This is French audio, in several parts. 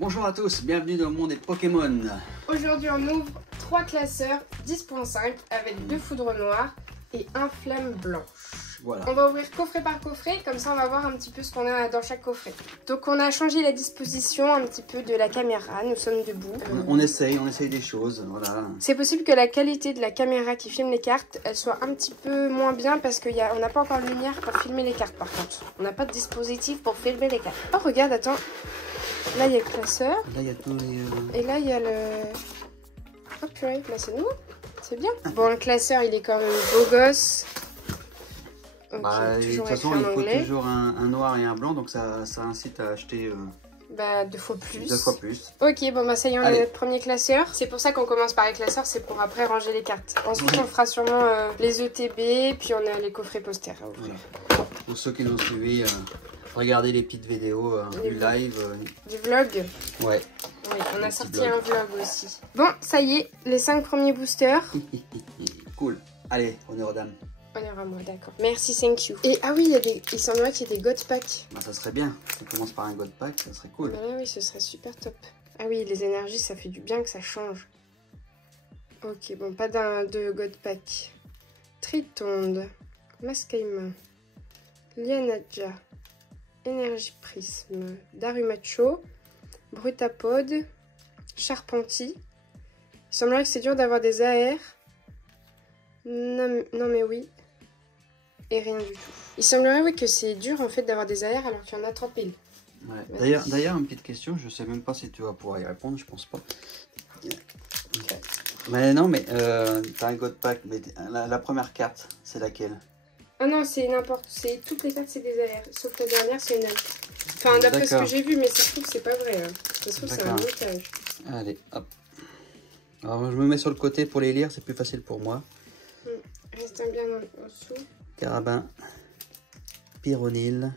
Bonjour à tous, bienvenue dans le monde des Pokémon. Aujourd'hui on ouvre 3 classeurs 10.5 avec 2 foudres noires et un flamme blanche. Voilà. On va ouvrir coffret par coffret, comme ça on va voir un petit peu ce qu'on a dans chaque coffret. Donc on a changé la disposition un petit peu de la caméra, nous sommes debout. On essaye des choses, voilà. C'est possible que la qualité de la caméra qui filme les cartes, elle soit un petit peu moins bien parce qu'on n'a pas encore de lumière pour filmer les cartes par contre. On n'a pas de dispositif pour filmer les cartes. Oh regarde, attends, là il y a le classeur. Là il y a tous les... Et là il y a le... Oh purée, là c'est nouveau, c'est bien. Bon, le classeur il est quand même beau gosse. Okay, bah, de toute façon il faut toujours un noir et un blanc, donc ça incite à acheter... Bah, 2 fois plus. 2 fois plus. Ok, bon bah ça y est, on a notre premier classeur. C'est pour ça qu'on commence par les classeurs, c'est pour après ranger les cartes. Ensuite on fera sûrement les ETB, puis on a les coffrets posters à ouvrir. Voilà. Pour ceux qui l'ont suivi, regardez les petites vidéos du live. Du vlog. Ouais. Oui, on a sorti un vlog aussi. Bon, ça y est, les 5 premiers boosters. Cool. Allez, honneur aux dames. Honneur à moi, d'accord. Merci, thank you. Et ah oui, il semblerait qu'il y ait des God Pack. Bah ça serait bien. On commence par un God Pack, ça serait cool. Bah là, oui, ce serait super top. Ah oui, les énergies, ça fait du bien que ça change. Ok, bon, pas de God Pack. Tritonde, Masqueima, Lianaja, Énergie Prisme, Darumacho, Brutapod, Charpentier. Il semblerait que c'est dur d'avoir des AR. Non mais oui. Et rien du tout. Il semblerait oui, que c'est dur en fait d'avoir des AR alors qu'il y en a 30 000. Ouais. D'ailleurs, une petite question, je sais même pas si tu vas pouvoir y répondre, je pense pas. Okay. Mais non, mais t'as un God Pack, mais la première carte, c'est laquelle? Ah non, c'est n'importe, toutes les cartes c'est des AR, sauf la dernière c'est une AR. Enfin, d'après ce que j'ai vu, mais ça se trouve c'est pas vrai. Hein. Ça se trouve c'est un montage. Allez, hop. Alors je me mets sur le côté pour les lire, c'est plus facile pour moi. Reste bien en dessous. Carabin, Pyronil.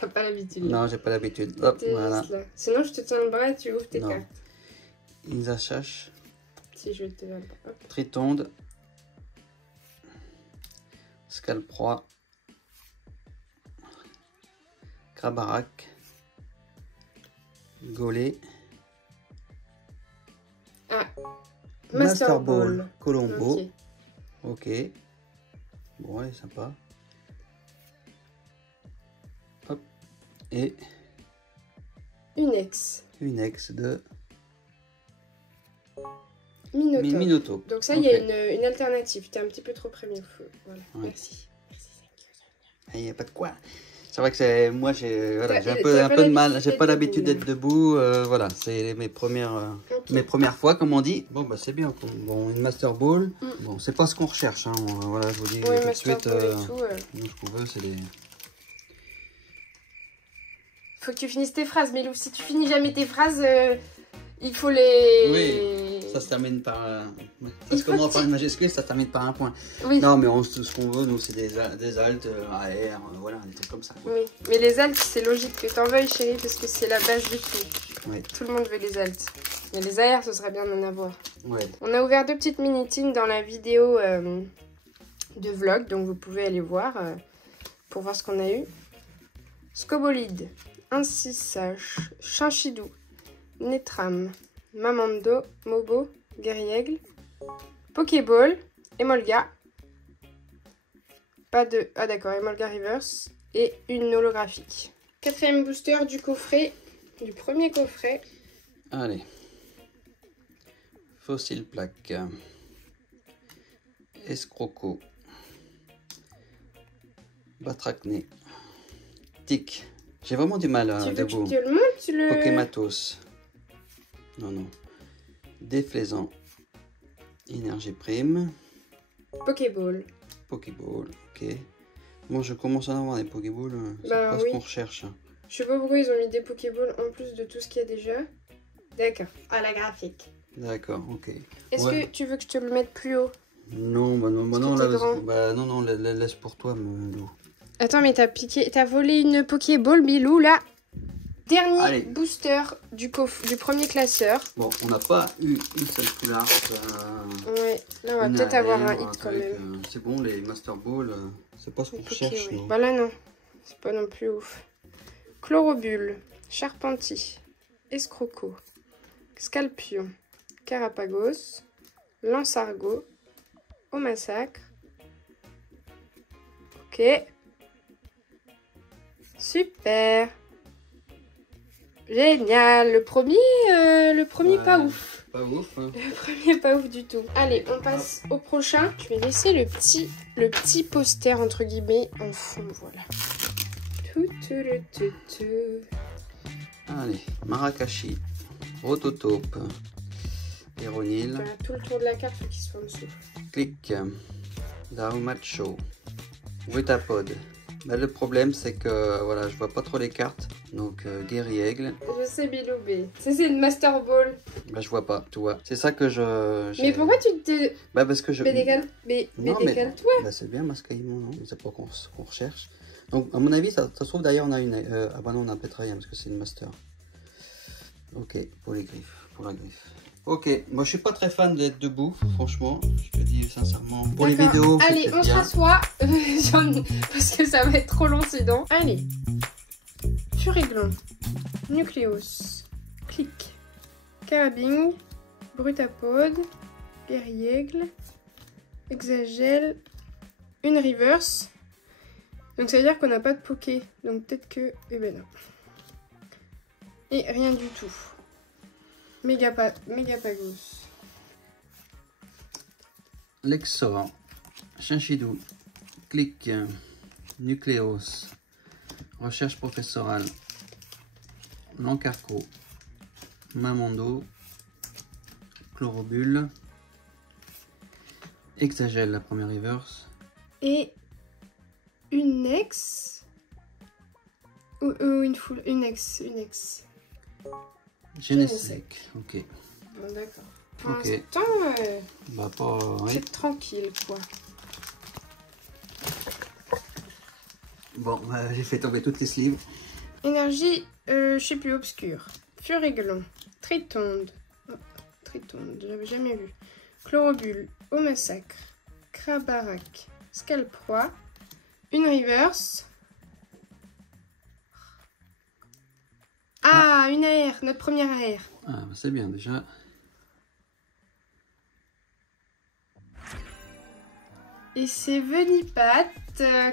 T'as pas l'habitude. Non, j'ai pas l'habitude. Hop, voilà. Sinon, je te tiens le bras et tu ouvres tes cartes. Inzachash. Si je te hop. Tritonde. Scalproie. Krabarak. Golé. Ah. Master Ball. Colombo. Ok. Bon, ouais, sympa. Hop. Et une ex de Minotaur. Donc ça, il y a une alternative. T'es un petit peu trop premier feu. Voilà, ouais. Merci. Il n'y a pas de quoi. C'est vrai que c'est moi, j'ai un peu de mal. J'ai pas l'habitude d'être debout. Voilà, c'est mes premières fois, comme on dit. Bon, bah c'est bien. Bon, une Master Ball. Bon, c'est pas ce qu'on recherche. Hein. Voilà, je vous dis tout de suite. Nous, ce qu'on veut, c'est des... Faut que tu finisses tes phrases, Mélou. Si tu finis jamais tes phrases, il faut les... Oui, ça se termine par... Ça se commence par une majuscule, ça se termine par un point. Oui. Non, mais ce qu'on veut, nous, c'est des altes, AR, voilà, des trucs comme ça. Quoi. Oui, mais les altes, c'est logique que t'en veuilles, chérie, parce que c'est la base du tout. Oui. Tout le monde veut les altes. Mais les AR, ce serait bien d'en avoir. Ouais. On a ouvert 2 petites mini-tines dans la vidéo de vlog, donc vous pouvez aller voir pour voir ce qu'on a eu. Scobolide, Insisage, Chinchidou, Netram, Mamando, Mobo, Guerriègle, Pokéball, Emolga. Pas de... Ah d'accord, Emolga Reverse. Et une holographique. 4e booster du coffret, du premier coffret. Allez. Fossile Plaque. Escroco. Batracné. Tic. J'ai vraiment du mal debout. Tu te le montes, tu le... Pokématos. Non. Déflaisant. Énergie prime. Pokéball. Pokéball, ok. Bon, je commence à en avoir des Pokéballs. C'est pas ce qu'on recherche. Je sais pas pourquoi ils ont mis des Pokéballs en plus de tout ce qu'il y a déjà. D'accord. Ah, la graphique. D'accord, ok. Est-ce que tu veux que je te le mette plus haut? Non, non, laisse pour toi, mon loup. Attends, mais t'as volé une Pokéball, Bilou, là. Dernier booster du premier classeur. Bon, on n'a pas eu une seule couleur. Ouais, là on va peut-être avoir un hit quand même. C'est bon, les Master Ball, c'est pas ce qu'on cherche. Oui. Bah là non, c'est pas non plus ouf. Chlorobule, Charpentier, Escroco, Scalpion, Carapagos, Lance-Argot, au massacre. Ok. Super. Génial. Le premier ouais, pas ouf. Pas ouf. Hein. Le premier pas ouf du tout. Allez, on passe au prochain. Je vais laisser le petit poster entre guillemets en fond. Voilà. Allez, Marakashi, Rototope, Héronil. Voilà, tout le tour de la carte, faut qu'il soit en dessous. Clic, Daumacho, Wetapod. Bah, le problème c'est que voilà, je vois pas trop les cartes. Donc Guerriègle. Je sais Biloubé. C'est une Master Ball. Bah je vois pas, tu vois. C'est ça que je. Mais pourquoi tu te. Bah parce que je. Mais décale-toi. Bah c'est bien Mascaïmon, non? C'est pas qu'on recherche. Donc à mon avis, ça se trouve d'ailleurs on a une. Ah bah non, on a peut-être rien parce que c'est une Master. Ok, pour les griffes, pour la griffe. Ok, moi je suis pas très fan d'être debout, franchement. Je te dis sincèrement. Pour les vidéos, allez, on s'assoit. Parce que ça va être trop long sinon. Allez. Furiglan, Nucléos, Clic, Carabing, Brutapode, Guerriègle, Exagel, une Reverse. Donc ça veut dire qu'on n'a pas de Poké. Donc peut-être que... Eh ben non. Et rien du tout. Mégapagos. Lexor, Chinchidou, Clic, Nucléos, Recherche professorale, Lancarco, Mamondo, Chlorobule, Exagel la première reverse. Et une ex. Ou une ex. Genesec, ok. Bon d'accord. Pour l'instant, bah, pas... c'est tranquille quoi. Bon, j'ai fait tomber toutes les sleeves. Énergie, je sais plus, obscure. Furiglan, Tritonde. Oh, Tritonde, j'avais jamais vu. Chlorobule, au massacre. Krabarak, Scalproie. Une reverse. Ah, une AR, notre première AR. Ah, bah c'est bien déjà. Et c'est Venipat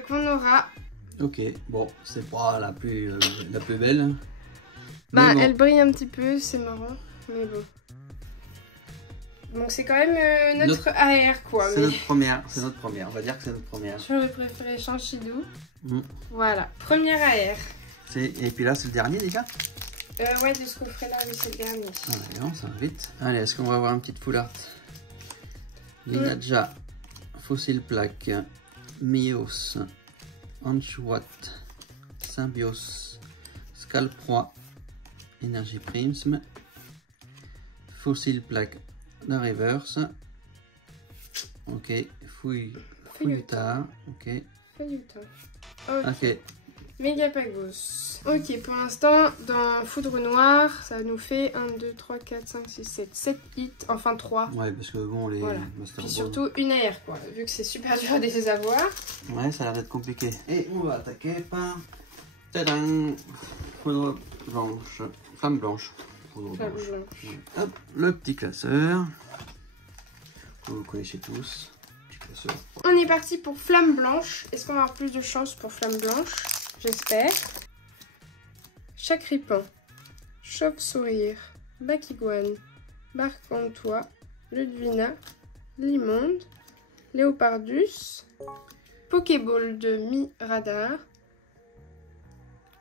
qu'on aura. Ok, bon, c'est pas la plus belle. Bah, bon. Elle brille un petit peu, c'est marrant, mais bon. Donc c'est quand même notre AR quoi. C'est notre première, on va dire que c'est notre première. J'aurais préféré Chinchidou. Mm. Voilà, première AR. Et puis là, c'est le dernier déjà? Ouais, de ce qu'on ferait là, oui, c'est le dernier. Ah, non, ça va vite. Allez, est-ce qu'on va avoir une petite full art? Linaja, Fossil Plaque, Mios, Anchouat, Symbios, Scalproie, Énergie Prisme, Fossil Plaque, la reverse. Ok, Fouilluta. Ok. Fouilluta. Ok. Mégapagos. Ok, pour l'instant, dans Foudre Noire, ça nous fait 1, 2, 3, 4, 5, 6, 7, 7 hits, enfin 3. Ouais, parce que bon, les voilà. Master Puis surtout une AR, quoi, vu que c'est super dur de les avoir. Ouais, ça a l'air d'être compliqué. Et on va attaquer par... Tadam! Foudre blanche. Flamme blanche. Foudre blanche. Ouais. Hop, le petit classeur. Vous connaissez tous. Petit classeur. On est parti pour Flamme Blanche. Est-ce qu'on va avoir plus de chance pour Flamme Blanche? J'espère. Chacripan, Chauve-Sourire, Bakiguane, Barcantois, Ludvina, Limonde, Léopardus, Pokéball de Mi-Radar.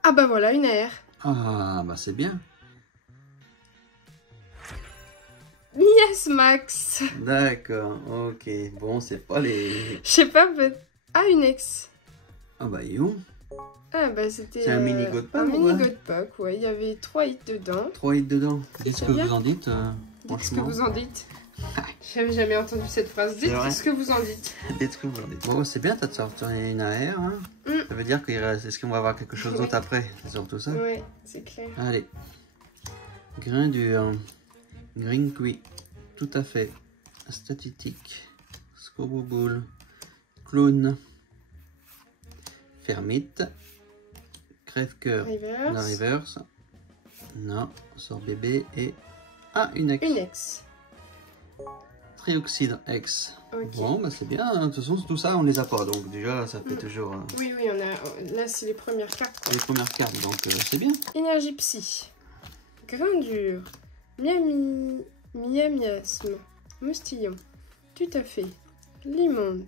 Ah bah voilà, une AR. Ah bah c'est bien. Yes Max. D'accord, ok. Bon, c'est pas les... Je sais pas, peut-être... Ah, une ex. Ah bah you. Ah bah c'était... C'est un mini God Pack. Un mini God Pack, ouais. Il y avait 3 hits dedans. 3 hits dedans. Dites ce que vous en dites. Dites ce que vous en dites. J'avais jamais entendu cette phrase. Dites ce que vous en dites. Dites ce que vous en dites. Bon, c'est bien, t'as sorti une AR. Hein. Ça veut dire qu'il reste... Est-ce qu'on va avoir quelque chose d'autre après? C'est surtout ça. Ouais, c'est clair. Allez. Grain dur. Green Kui. Tout à fait. Statistique. Scorbouboule. Clown. Fermite. Crève-cœur. La reverse. Non, sort bébé et... Ah, une ex. Une ex. Trioxyde ex. Ok. Bon, bah c'est bien. Hein. De toute façon, tout ça, on les a pas. Donc déjà, ça fait toujours... Oui, oui, on a... Là, c'est les premières cartes. Quoi. les premières cartes, donc c'est bien. Énergie psy. Grindure. Miasme. Moustillon. Tout à fait. Limonde.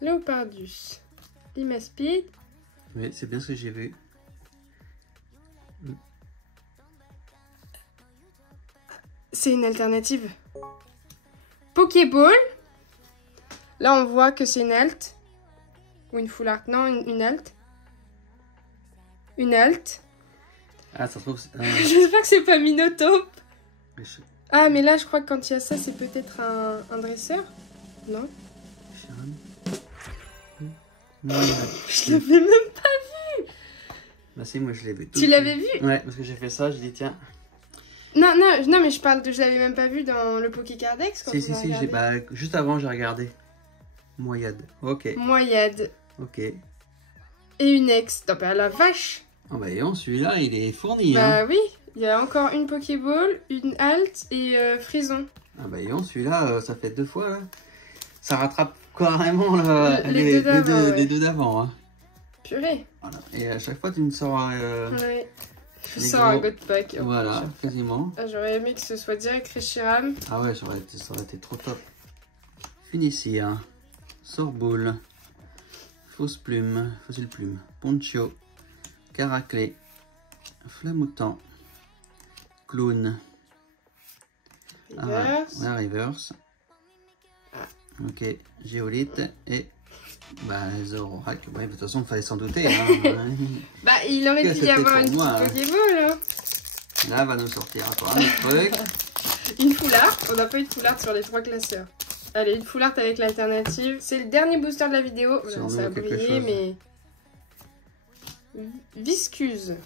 Léopardus. Limaspide. Oui, c'est bien ce que j'ai vu. C'est une alternative. Pokéball. Là, on voit que c'est une alt. Ou une full art. Non, une alt. Une alt. Ah, ça se trouve... J'espère que c'est pas Minotaur. je... Ah, mais là, je crois que quand il y a ça, c'est peut-être un dresseur. Non? Je l'avais même pas vu. Bah si, moi je l'ai vu. Tu l'avais vu? Ouais, parce que j'ai fait ça, j'ai dit tiens. Non, mais je parle de... Je l'avais même pas vu dans le Pokécardex quand Si, bah, juste avant j'ai regardé. Moyade. Ok. Moyade. Ok. Et une ex. Non, bah la vache. Oh bah non, celui-là, il est fourni. Bah hein. oui, il y a encore une Pokéball, une alt et Frison. Ah bah non, celui-là, ça fait 2 fois là. Ça rattrape carrément les deux d'avant. Hein. Purée. Voilà. Et à chaque fois, tu me sors... Ouais. Je les sors un gros- God Pack. Voilà, quasiment. Ah, j'aurais aimé que ce soit direct Reshiram. Ah ouais, ça aurait été trop top. Finissir. Sorboule. Fausse plume. Fossile plume. Poncho. Caraclé. Flamoutant. Clown. Reverse. Ah, reverse. Ok, géolite et bah Zoroark. Ouais, de toute façon, il fallait s'en douter. Hein. Bah, il aurait pu y avoir une moi, petite Pokéball. Hein. Là, va nous sortir encore un autre truc. Une full art. On n'a pas eu de full art sur les 3 classeurs. Allez, une full art avec l'alternative. C'est le dernier booster de la vidéo. Voilà, ça a brillé, mais... Viscuse.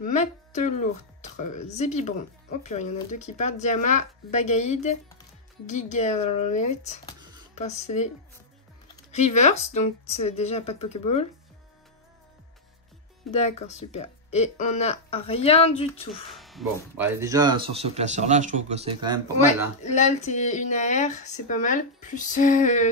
Matelourtre. Zébibron. Oh purée, il y en a 2 qui partent. Diama. Bagaïde. Gigarolet. Passer. Reverse. Donc, c'est déjà pas de Pokéball. D'accord, super. Et on n'a rien du tout. Bon, bah, déjà sur ce classeur-là, je trouve que c'est quand même pas mal. Hein. L'alt et une AR, c'est pas mal. Plus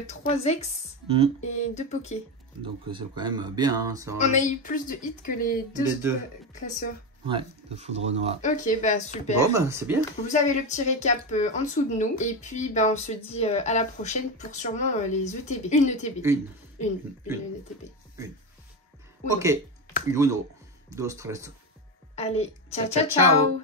3 ex et 2 Poké. Donc c'est quand même bien. Hein, on a eu plus de hits que les deux classeurs. Ouais, de foudre noire. Ok, bah super. Bon, bah c'est bien. Vous avez le petit récap en dessous de nous. Et puis, bah, on se dit à la prochaine pour sûrement les ETB. Une ETB. Une ETB. Une. Ok, 1, 2, 3. Allez, ciao, ciao, ciao.